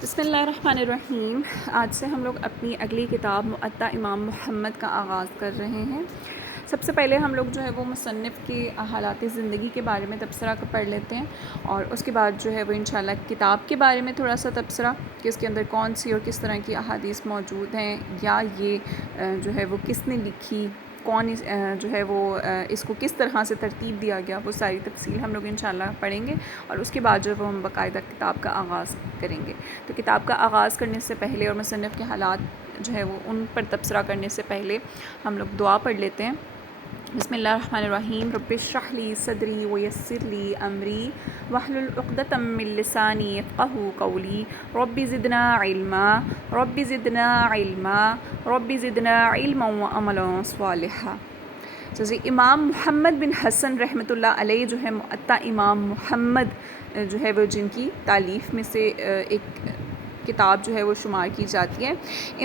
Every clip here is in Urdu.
بسم اللہ الرحمن الرحیم۔ آج سے ہم لوگ اپنی اگلی کتاب مؤطا امام محمد کا آغاز کر رہے ہیں۔ سب سے پہلے ہم لوگ جو ہے وہ مصنف کی حالات زندگی کے بارے میں تبصرہ پڑھ لیتے ہیں، اور اس کے بعد جو ہے وہ انشاءاللہ کتاب کے بارے میں تھوڑا سا تبصرہ کہ اس کے اندر کون سی اور کس طرح کی احادیث موجود ہیں، یا یہ جو ہے وہ کس نے لکھی، کون جو ہے وہ اس کو کس طرح سے ترتیب دیا گیا، وہ ساری تفصیل ہم لوگ انشاءاللہ پڑھیں گے، اور اس کے بعد جو ہے وہ ہم باقاعدہ کتاب کا آغاز کریں گے۔ تو کتاب کا آغاز کرنے سے پہلے اور مصنف کے حالات جو ہے وہ ان پر تبصرہ کرنے سے پہلے ہم لوگ دعا پڑھ لیتے ہیں۔ بسم اللہ الرحمن الرحیم۔ رب اشرح لی صدری ویسر لی امری واحلل عقدۃ من لسانی یفقہوا قولی رب زدنا علما رب زدنا علما رب زدنا علما وعملا صالحا۔ جیسے امام محمد بن حسن رحمۃ اللہ علیہ جو ہے مؤطا امام محمد جو ہے وہ جن کی تالیف میں سے ایک کتاب جو ہے وہ شمار کی جاتی ہے۔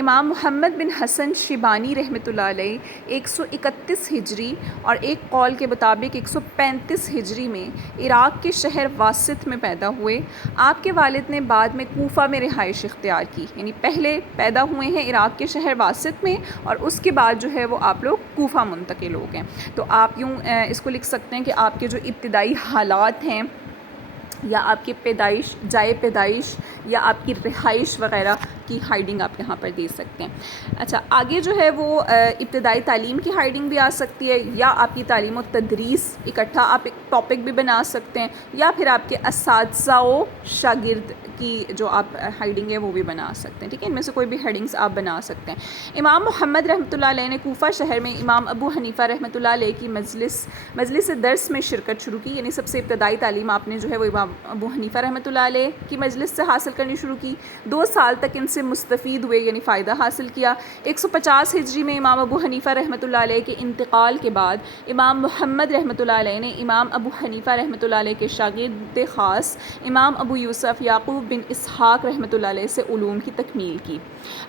امام محمد بن حسن شیبانی رحمۃ اللہ علیہ 131 ہجری اور ایک قول کے مطابق 135 ہجری میں عراق کے شہر واسط میں پیدا ہوئے۔ آپ کے والد نے بعد میں کوفہ میں رہائش اختیار کی، یعنی پہلے پیدا ہوئے ہیں عراق کے شہر واسط میں، اور اس کے بعد جو ہے وہ آپ لوگ کوفہ منتقل ہو گئے۔ تو آپ یوں اس کو لکھ سکتے ہیں کہ آپ کے جو ابتدائی حالات ہیں، یا آپ کی پیدائش، جائے پیدائش، یا آپ کی رہائش وغیرہ کی ہائیڈنگ آپ یہاں پر دے سکتے ہیں۔ اچھا، آگے جو ہے وہ ابتدائی تعلیم کی ہائیڈنگ بھی آ سکتی ہے، یا آپ کی تعلیم و تدریس اکٹھا آپ ایک ٹاپک بھی بنا سکتے ہیں، یا پھر آپ کے اساتذہ و شاگرد کی جو آپ ہائیڈنگ ہے وہ بھی بنا سکتے ہیں، ٹھیک ہے، ان میں سے کوئی بھی ہیڈنگز آپ بنا سکتے ہیں۔ امام محمد رحمۃ اللہ علیہ نے کوفہ شہر میں امام ابو حنیفہ رحمۃ اللہ علیہ کی مجلس درس میں شرکت شروع کی، یعنی سب سے ابتدائی تعلیم آپ نے جو ہے وہ امام ابو حنیفہ رحمۃ اللہ علیہ کی مجلس سے حاصل کرنی شروع کی۔ 2 سال تک ان سے مستفید ہوئے، یعنی فائدہ حاصل کیا۔ 150 ہجری میں امام ابو حنیفہ رحمۃ اللہ علیہ کے انتقال کے بعد امام محمد رحمۃ اللہ علیہ نے امام ابو حنیفہ رحمۃ اللہ علیہ کے شاگرد خاص امام ابو یوسف یعقوب بن اسحاق رحمۃ اللہ علیہ سے علوم کی تکمیل کی۔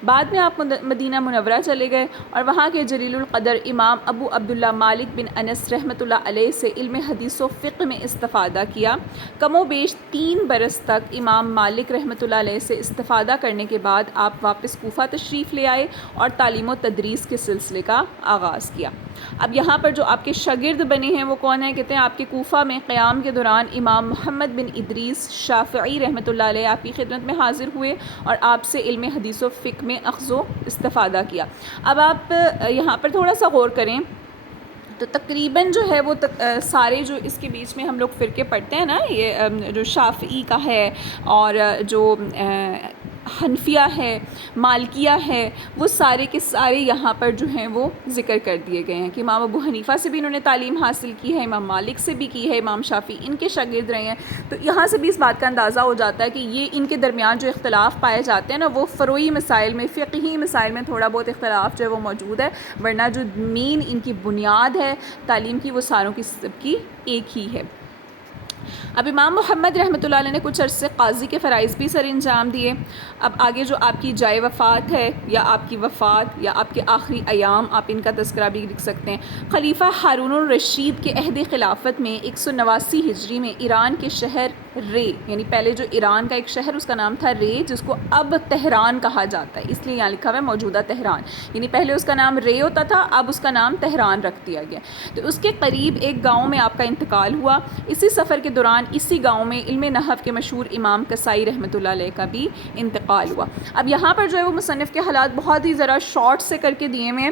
بعد میں آپ مدینہ منورہ چلے گئے، اور وہاں کے جلیل القدر امام ابو عبداللہ مالک بن انس رحمۃ اللہ علیہ سے علم حدیث و فقہ میں استفادہ کیا۔ کم و بیش 3 برس تک امام مالک رحمۃ اللہ علیہ سے استفادہ کرنے کے بعد آپ واپس کوفہ تشریف لے آئے اور تعلیم و تدریس کے سلسلے کا آغاز کیا۔ اب یہاں پر جو آپ کے شاگرد بنے ہیں وہ کون ہیں؟ کہتے ہیں آپ کے کوفہ میں قیام کے دوران امام محمد بن ادریس شافعی رحمۃ اللہ علیہ آپ کی خدمت میں حاضر ہوئے اور آپ سے علم حدیث و فقہ میں اخذ و استفادہ کیا۔ اب آپ یہاں پر تھوڑا سا غور کریں تو تقریباً جو ہے وہ سارے جو اس کے بیچ میں ہم لوگ فرقے پڑھتے ہیں نا، یہ جو شافعی کا ہے، اور جو حنفیہ ہے، مالکیہ ہے، وہ سارے کے سارے یہاں پر جو ہیں وہ ذکر کر دیے گئے ہیں کہ امام ابو حنیفہ سے بھی انہوں نے تعلیم حاصل کی ہے، امام مالک سے بھی کی ہے، امام شافعی ان کے شاگرد رہے ہیں۔ تو یہاں سے بھی اس بات کا اندازہ ہو جاتا ہے کہ یہ ان کے درمیان جو اختلاف پائے جاتے ہیں نا، وہ فروعی مسائل میں، فقہی مسائل میں تھوڑا بہت اختلاف جو ہے وہ موجود ہے، ورنہ جو مین ان کی بنیاد ہے تعلیم کی وہ ساروں کی سب کی ایک ہی ہے۔ اب امام محمد رحمۃ اللہ علیہ نے کچھ عرصے قاضی کے فرائض بھی سر انجام دیے۔ اب آگے جو آپ کی جائے وفات ہے، یا آپ کی وفات، یا آپ کے آخری ایام، آپ ان کا تذکرہ بھی لکھ سکتے ہیں۔ خلیفہ ہارون الرشید کے عہد خلافت میں 189 ہجری میں ایران کے شہر رے، یعنی پہلے جو ایران کا ایک شہر اس کا نام تھا رے، جس کو اب تہران کہا جاتا ہے، اس لیے یہاں لکھا ہوا ہے موجودہ تہران، یعنی پہلے اس کا نام رے ہوتا تھا، اب اس کا نام تہران رکھ دیا گیا۔ تو اس کے قریب ایک گاؤں میں آپ کا انتقال ہوا۔ اسی سفر کے دوران اسی گاؤں میں علم نحو کے مشہور امام کسائی رحمۃ اللہ علیہ کا بھی انتقال ہوا۔ اب یہاں پر جو ہے وہ مصنف کے حالات بہت ہی ذرا شارٹ سے کر کے دیے ہوئے ہیں۔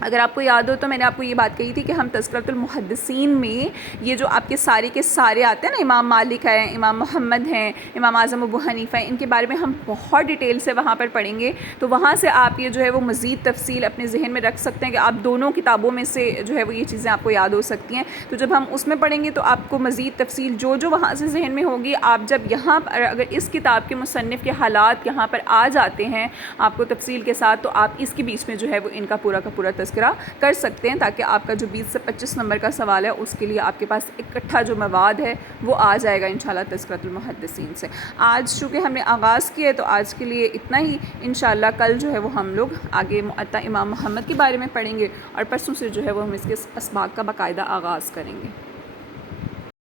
اگر آپ کو یاد ہو تو میں نے آپ کو یہ بات کہی تھی کہ ہم تذکرۃ المحدثین میں یہ جو آپ کے سارے آتے ہیں نا، امام مالک ہیں، امام محمد ہیں، امام اعظم ابو حنیفہ ہیں، ان کے بارے میں ہم بہت ڈیٹیل سے وہاں پر پڑھیں گے، تو وہاں سے آپ یہ جو ہے وہ مزید تفصیل اپنے ذہن میں رکھ سکتے ہیں کہ آپ دونوں کتابوں میں سے جو ہے وہ یہ چیزیں آپ کو یاد ہو سکتی ہیں۔ تو جب ہم اس میں پڑھیں گے تو آپ کو مزید تفصیل جو وہاں سے ذہن میں ہوگی، آپ جب یہاں پر اگر اس کتاب کے مصنف کے حالات یہاں پر آ جاتے ہیں آپ کو تفصیل کے ساتھ، تو آپ اس کے بیچ میں جو ہے وہ ان کا پورا تذکرہ کر سکتے ہیں، تاکہ آپ کا جو 20 سے 25 نمبر کا سوال ہے اس کے لیے آپ کے پاس اکٹھا جو مواد ہے وہ آ جائے گا انشاءاللہ تذکرۃ المحدثین سے۔ آج چونکہ ہم نے آغاز کیا ہے تو آج کے لیے اتنا ہی، انشاءاللہ کل جو ہے وہ ہم لوگ آگے مؤطا امام محمد کے بارے میں پڑھیں گے، اور پرسوں سے جو ہے وہ ہم اس کے اسباق کا باقاعدہ آغاز کریں گے۔